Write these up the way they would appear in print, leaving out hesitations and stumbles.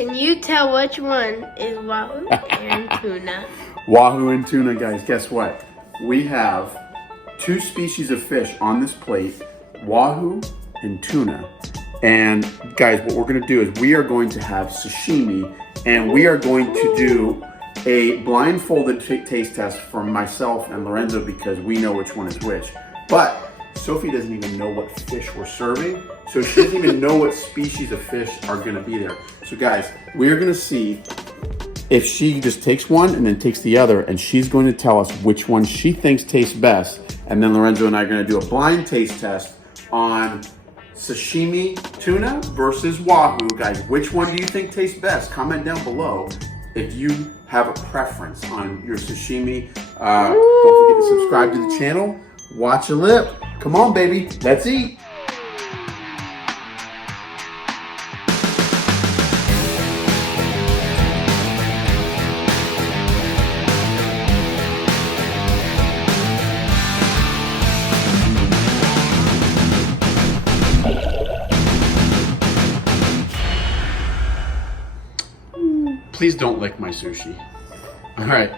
Can you tell which one is Wahoo and Tuna? Wahoo and Tuna, guys, guess what? We have two species of fish on this plate, Wahoo and Tuna. And guys, what we're gonna do is we are going to have sashimi, and we are going to do a blindfolded taste test for myself and Lorenzo because we know which one is which. But Sophie doesn't even know what fish we're serving, so she doesn't even know what species of fish are gonna be there. So guys, we're gonna see if she just takes one and then takes the other, and she's going to tell us which one she thinks tastes best. And then Lorenzo and I are gonna do a blind taste test on sashimi tuna versus Wahoo. Guys, which one do you think tastes best? Comment down below if you have a preference on your sashimi. Don't forget to subscribe to the channel. Watch your lip. Come on, baby. Let's eat. Please don't lick my sushi. All right,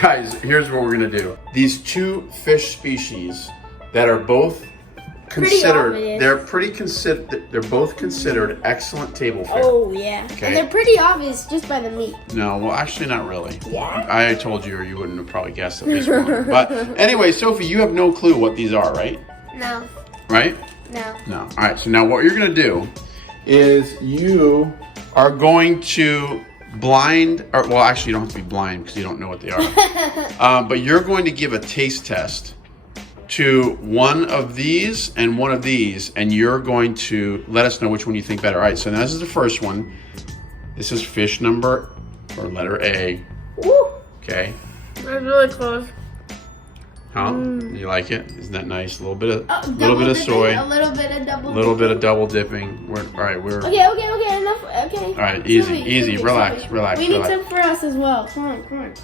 guys, here's what we're gonna do. These two fish species that are both considered, they're both considered excellent table fare. Oh yeah, okay. And they're pretty obvious just by the meat. No, well, actually not really. Yeah. I told you or you wouldn't have probably guessed at least one. But anyway, Sophie, you have no clue what these are, right? No. Right? No. No. All right, so now what you're gonna do is you are going to well, actually, you don't have to be blind because you don't know what they are. But you're going to give a taste test to one of these and one of these, and you're going to let us know which one you think better. All right, so now this is the first one. This is fish number, or letter A. Woo. Okay. That's really close. Huh? You like it? Isn't that nice? A little bit of soy. A little bit of double. A little bit of double dipping. We're Okay, enough. Okay. All right, easy, Sophie, easy. Relax. We need some for us as well. Come on.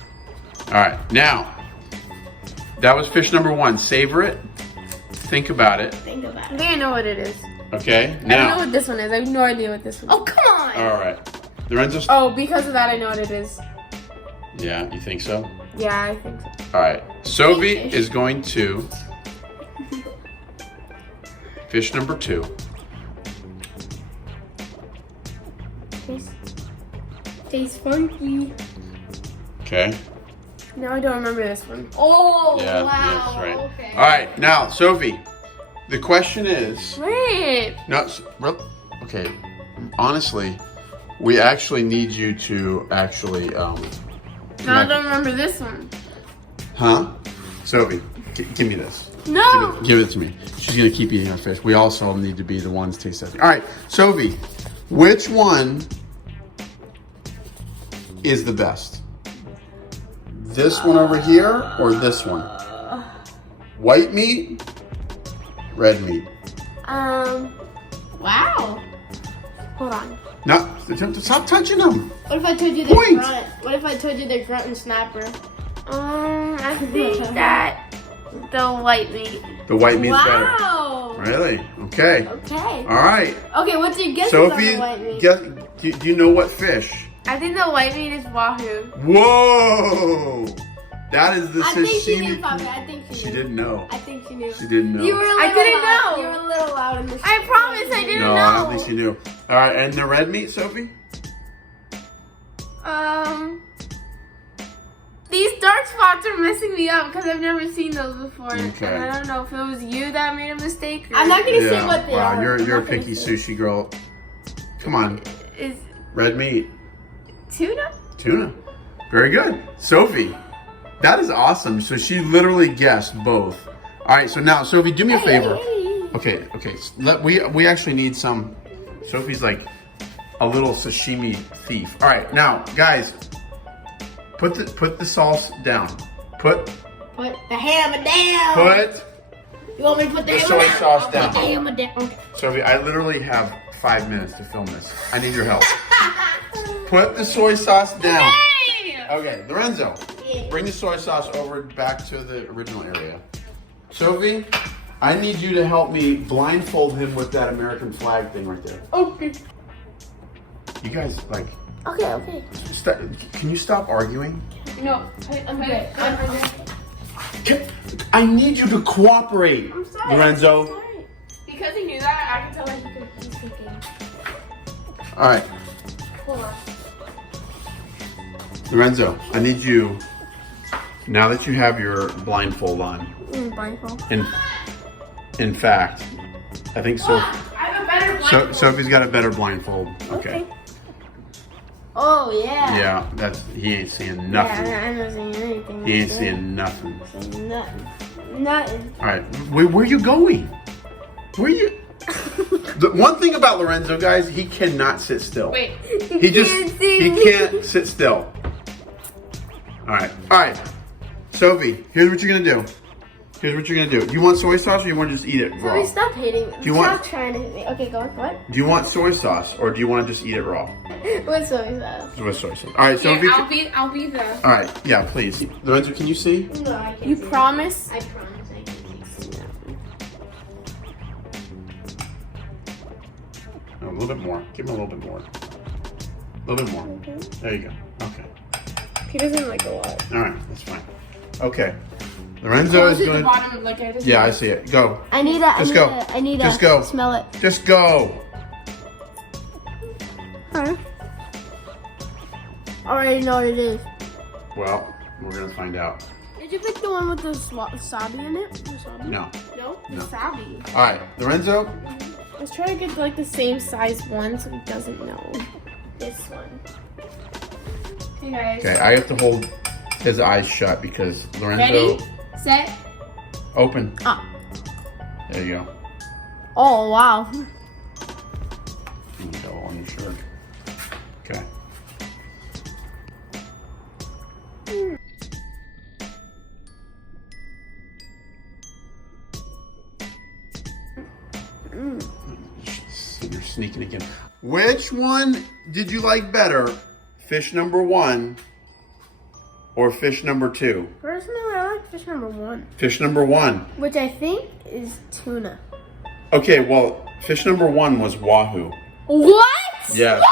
All right, now, that was fish number one. Savor it. Think about it. I think I know what it is. Okay, I now. don't know what this one is. I have no idea what this one is. Oh, come on. All right. Lorenzo. Oh, because of that, I know what it is. Yeah, you think so? Yeah, I think so. All right. Sophie is going to fish number two. Tastes funky. Okay. Now I don't remember this one. Oh, Yeah, wow. that's right. Okay. All right. Now, Sophie, the question is. Wait. Okay. Honestly, we actually need you to actually. Now I don't remember this one. Huh? Sophie, give me this. No. Give it to me. She's gonna keep eating our fish. We also need to be the ones taste testing. All right, Sophie, which one is the best? This one over here or this one? White meat, red meat. Wow. Hold on. No, stop touching them. What if I told you they're Point. grunt? What if I told you they're grunt and snapper? I think that the white meat. The white meat's Wow. better. Really? Okay. Okay. All right. Okay, what's your guess Sophie, on the white meat? do you know what fish? I think the white meat is Wahoo. Whoa! That is the I think she sashimi. knew, Papa. I think she knew. She didn't know. I think she knew. She didn't know. You were a little I didn't loud. know. You were a little loud in the I promise I didn't No, know. I don't think she knew. All right, and the red meat, Sophie? These dark spots are messing me up because I've never seen those before. Okay. And I don't know if it was you that made a mistake. Or I'm not gonna say what they wow, are. you're a I'm not gonna picky say. sushi girl. Come on, Is red meat, tuna? tuna. Very good, Sophie. That is awesome. So she literally guessed both. All right, so now Sophie, do me a favor. Okay. We actually need some. Sophie's like a little sashimi thief. All right, now guys, put the sauce down. Put the hammer down. Put You want me to put the the hammer soy down? sauce I'll down. Put the hammer down. Okay. Sophie, I literally have 5 minutes to film this. I need your help. Put the soy sauce down. Hey! Okay, Lorenzo, bring the soy sauce over back to the original area. Sophie, I need you to help me blindfold him with that American flag thing right there. Okay. You guys, like, Okay. Can you stop arguing? No, I'm good. I need you to cooperate, I'm sorry. Lorenzo. I'm sorry. Because he knew that, I can tell that he's thinking. All right, Hold on. Lorenzo, I need you, now that you have your blindfold on, Blindfold. in fact, I think I have a better blindfold. Sophie's got a better blindfold. Okay. Oh yeah. Yeah, he ain't seeing nothing. Yeah, I'm not seeing anything. He ain't seeing nothing. Seeing nothing. Nothing. All right, where are you going? Where are you? The one thing about Lorenzo, guys, he cannot sit still. Wait. He can't sit still. All right. Sophie, here's what you're gonna do. You want soy sauce, or you want to just eat it raw? Sophie, stop hating. want- Stop trying to hit me. Okay, go on. What? Do you want soy sauce, or do you want to just eat it raw? What's Sophie sauce? With soy sauce. All right, Sophie. Here, I'll be the. All right, yeah, please. Lorenzo, can you see? No, I can't. You see. promise? I promise I can't see nothing. No, a little bit more. Give him a little bit more. A little bit more. There you go. Okay. He doesn't like a lot. All right, that's fine. Okay. Lorenzo Close is to the going to... bottom, like I just. Yeah, I see it. Go. I need Just go. Just go. Smell it. Just go. Huh? Already know what it is. Well, we're going to find out. Did you pick the one with the wasabi in it? Wasabi? No. No, No. wasabi. All right, Lorenzo. Let's try to get like the same size one so he doesn't know. This one. Hey guys. Okay, I have to hold his eyes shut because Lorenzo... Ready, set. Open. Ah. There you go. Oh, wow. There you go on your shirt. Okay. You're sneaking again. Which one did you like better? Fish number 1 or fish number 2? Personally, I like fish number 1. Fish number 1. Which I think is tuna. Okay, well, fish number 1 was Wahoo. What? Yes. What?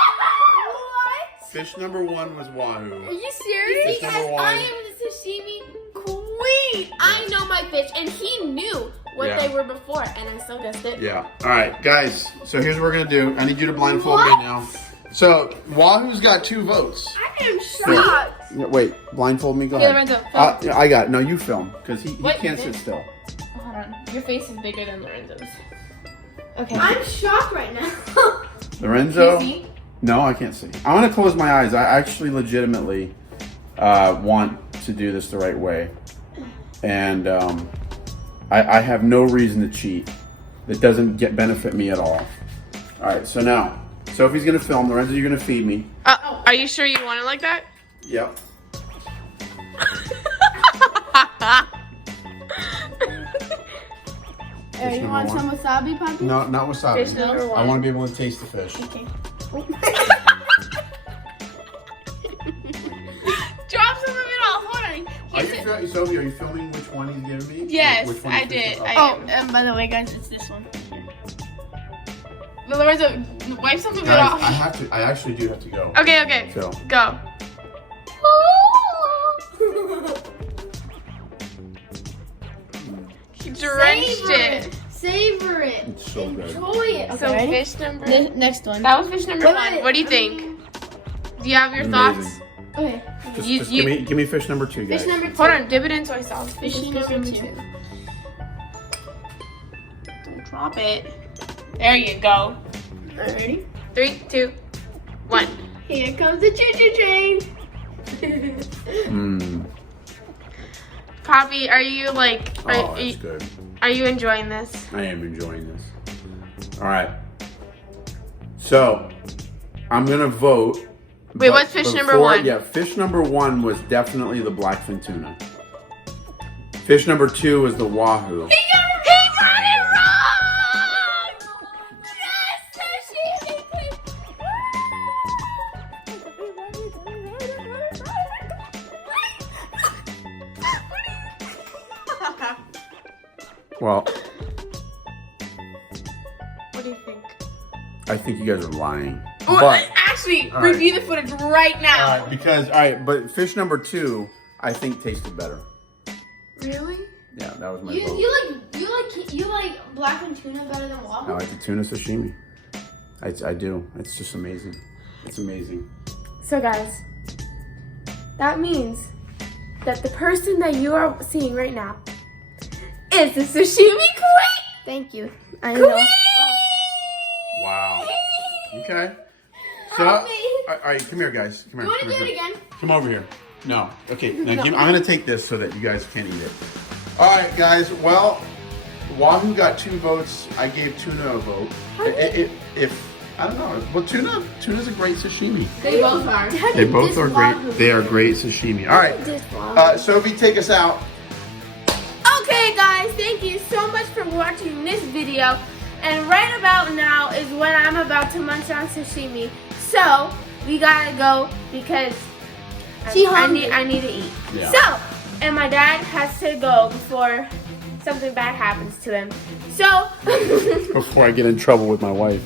Fish number 1 was Wahoo. Are you serious? Fish number Because one. I am the sashimi queen. I know my fish, and he knew what Yeah. they were before, and I still guessed it. Yeah. All right, guys. So here's what we're gonna do. I need you to blindfold me What? now. So Wahoo's got 2 votes. I am shocked. Yeah, wait, blindfold me. Go Here, ahead. Lorenzo, Yeah, I got it. No, you film because he What? can't sit still. Hold on. Your face is bigger than Lorenzo's. Okay. I'm shocked right now. Lorenzo. Can you see? No, I can't see. I'm gonna close my eyes. I actually legitimately want to do this the right way, and I have no reason to cheat. That doesn't benefit me at all. All right, so now Sophie's gonna film. Lorenzo, you're gonna feed me. Are you sure you want it like that? Yep. Hey, you number want 1. some wasabi, Poppy? No, not wasabi. Fish number 1. I want to be able to taste the fish. Okay. Drop some of it all. Hold on. Sophie, are you filming which one he's giving me? Yes, Which one I he's did. fishing? I- Oh, and by the way, guys, it's this one. Lorenzo, wipe some of it Guys, off. I actually do have to go. Okay. So, Go. He drenched it. Savor it. It's so good. Enjoy it. So fish number. Next one. That was fish number Wait, 1. wait, What do you think? Do you have your thoughts? Amazing. Okay. Just give me fish number 2, guys. Fish number 2. Hold on, dip it in soy sauce. Fish number 2. Don't drop it. There you go. Ready? 3, 2, 1. Here comes the choo-choo train. Mmm. Poppy, are you like? Oh, that's good. Are you enjoying this? I am enjoying this. All right. So, I'm gonna vote. Wait, but what's fish number before- 1? Yeah, fish number 1 was definitely the blackfin tuna. Fish number 2 was the Wahoo. He got it wrong! Yes, sashimi. Well, What do you think? I think you guys are lying. Well, But actually All right. review the footage right now. All right, but fish number 2, I think tasted better. Really? Yeah, that was my You vote. like blackfin tuna better than I Wahoo? like the tuna sashimi. I do. It's just amazing. It's amazing. So guys, that means that the person that you are seeing right now is the sashimi queen. Thank you. I know. Wow. Okay. So, Help me. all right, come here, guys. Come here. You want to come do here. it again? Come over here. No. Okay. Now I'm gonna take this so that you guys can eat it. All right, guys. Well, Wahoo got 2 votes. I gave tuna a vote. If I don't know. Well, tuna's a great sashimi. They both are. They both are great. They are great sashimi. All right. Sophie, take us out. Okay guys, thank you so much for watching this video. And right about now is when I'm about to munch on sashimi. So, we gotta go because I need to eat. Yeah. So, and my dad has to go before something bad happens to him. So, Before I get in trouble with my wife.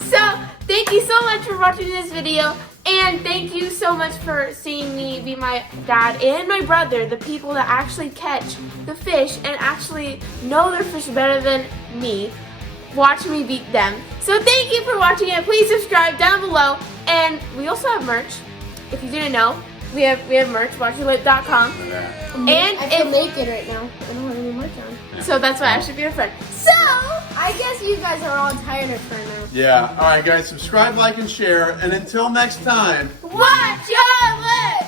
so thank you so much for watching this video. And thank you so much for seeing me be my dad and my brother, the people that actually catch the fish and actually know their fish better than me. Watch me beat them. So thank you for watching it. Please subscribe down below. And we also have merch. If you didn't know, we have merch, watchyourlip.com. And I feel naked right now. I don't have any merch on. so that's why I should be your friend. So I guess you guys are all tired of right now. Yeah. All right, guys. Subscribe, like, and share. And until next time. watch your lip.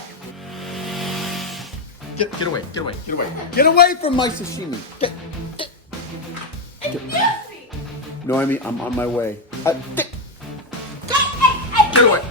Get away. Get away. Get away. Get away from my sashimi. No, I mean I'm on my way. Get away.